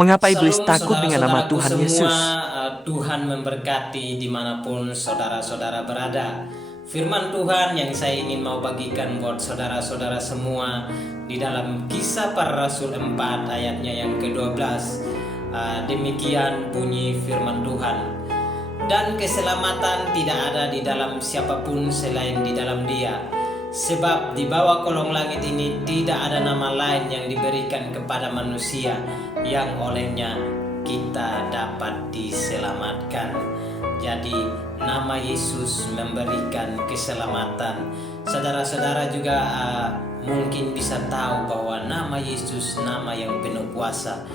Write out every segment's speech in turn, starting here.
Mengapa iblis Shalom takut dengan nama saudara-saudaraku Tuhan semua, Yesus? Tuhan memberkati dimanapun saudara-saudara berada. Firman Tuhan yang saya ingin mau bagikan buat saudara-saudara semua di dalam Kisah Para Rasul 4 ayatnya yang ke-12. Demikian bunyi firman Tuhan. Dan keselamatan tidak ada di dalam siapapun selain di dalam Dia. Sebab di bawah kolong langit ini tidak ada nama lain yang diberikan kepada manusia yang olehnya kita dapat diselamatkan. Jadi nama Yesus memberikan keselamatan. Saudara-saudara juga mungkin bisa tahu bahwa nama Yesus nama yang penuh kuasa.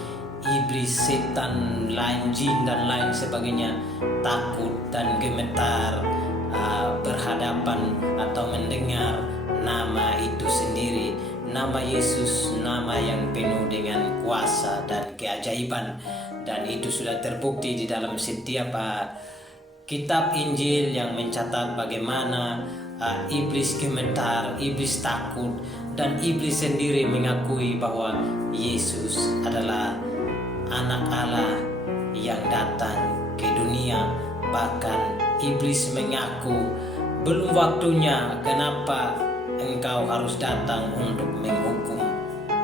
Iblis, setan, lain jin dan lain sebagainya takut dan gemetar berhadapan atau mendengar nama itu sendiri. Nama Yesus nama yang penuh dengan kuasa dan keajaiban, dan itu sudah terbukti di dalam setiap kitab Injil yang mencatat bagaimana iblis gemetar, iblis takut, dan iblis sendiri mengakui bahwa Yesus adalah anak Allah yang datang ke dunia. Bahkan iblis mengaku, belum waktunya, kenapa engkau harus datang untuk menghukum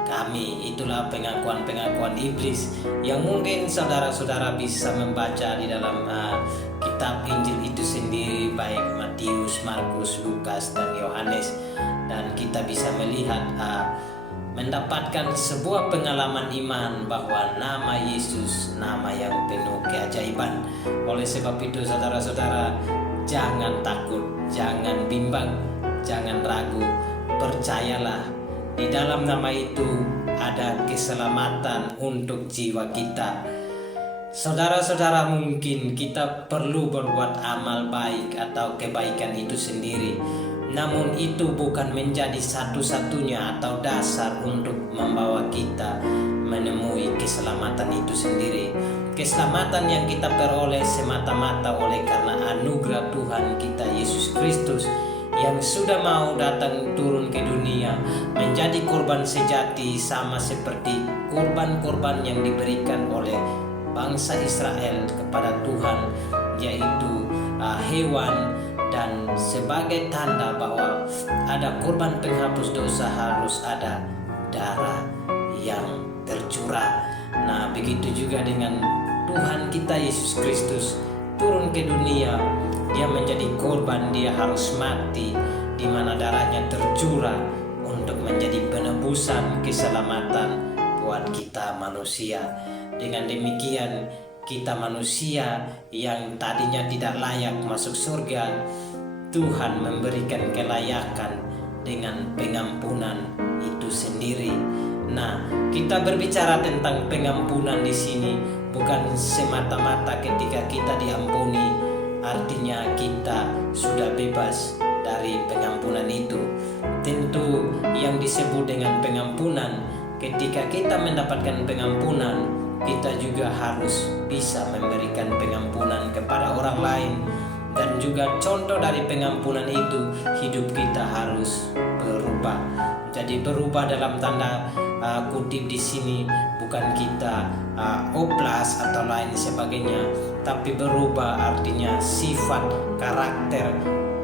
kami. Itulah pengakuan-pengakuan iblis yang mungkin saudara-saudara bisa membaca di dalam kitab Injil itu sendiri, baik Matius, Markus, Lukas, dan Yohanes. Dan kita bisa melihat mendapatkan sebuah pengalaman iman bahwa nama Yesus nama yang penuh keajaiban. Oleh sebab itu saudara-saudara, jangan takut, jangan bimbang, jangan ragu. Percayalah, di dalam nama itu ada keselamatan untuk jiwa kita. Saudara-saudara, mungkin kita perlu berbuat amal baik atau kebaikan itu sendiri, namun itu bukan menjadi satu-satunya atau dasar untuk membawa kita menemui keselamatan itu sendiri. Keselamatan yang kita peroleh semata-mata oleh karena anugerah Tuhan kita Yesus Kristus yang sudah mau datang turun ke dunia menjadi korban sejati, sama seperti korban-korban yang diberikan oleh bangsa Israel kepada Tuhan, yaitu hewan. Dan sebagai tanda bahwa ada korban penghapus dosa harus ada darah yang tercurah. Nah, begitu juga dengan Tuhan kita Yesus Kristus turun ke dunia. Dia menjadi korban, dia harus mati, di mana darahnya tercurah untuk menjadi penebusan keselamatan buat kita manusia. Dengan demikian, kita manusia yang tadinya tidak layak masuk surga, Tuhan memberikan kelayakan dengan pengampunan itu sendiri. Nah, kita berbicara tentang pengampunan di sini bukan semata-mata ketika kita diampuni artinya kita sudah bebas dari pengampunan itu. Tentu yang disebut dengan pengampunan, ketika kita mendapatkan pengampunan, kita juga harus bisa memberikan pengampunan kepada orang lain. Dan juga contoh dari pengampunan itu, hidup kita harus berubah. Jadi berubah dalam tanda kutip di sini bukan kita oplas atau lain sebagainya, tapi berubah artinya sifat, karakter,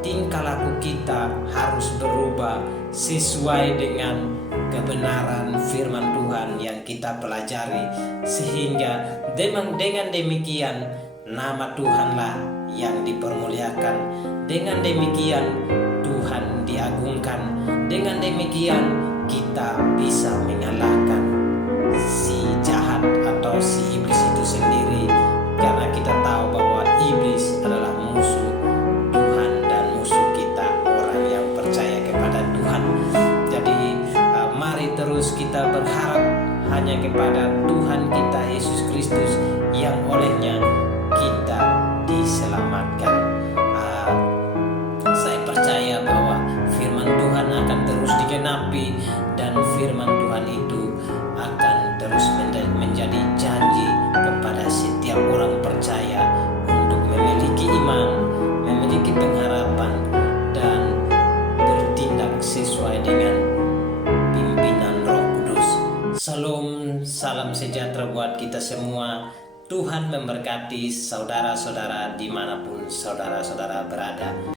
tingkah laku kita harus berubah sesuai dengan kebenaran firman Tuhan yang kita pelajari, sehingga dengan demikian nama Tuhanlah yang dipermuliakan, dengan demikian Tuhan diagungkan, dengan demikian kita bisa mengalahkan si jahat atau si iblis itu sendiri, karena kita tahu bahwa iblis adalah musuh Tuhan dan musuh kita, orang yang percaya kepada Tuhan. Jadi mari terus kita berharap hanya kepada Tuhan kita Yesus Kristus yang olehnya kita diselamatkan. Saya percaya bahwa firman Tuhan akan terus digenapi, dan firman Tuhan itu kita semua. Tuhan memberkati saudara-saudara dimanapun saudara-saudara berada.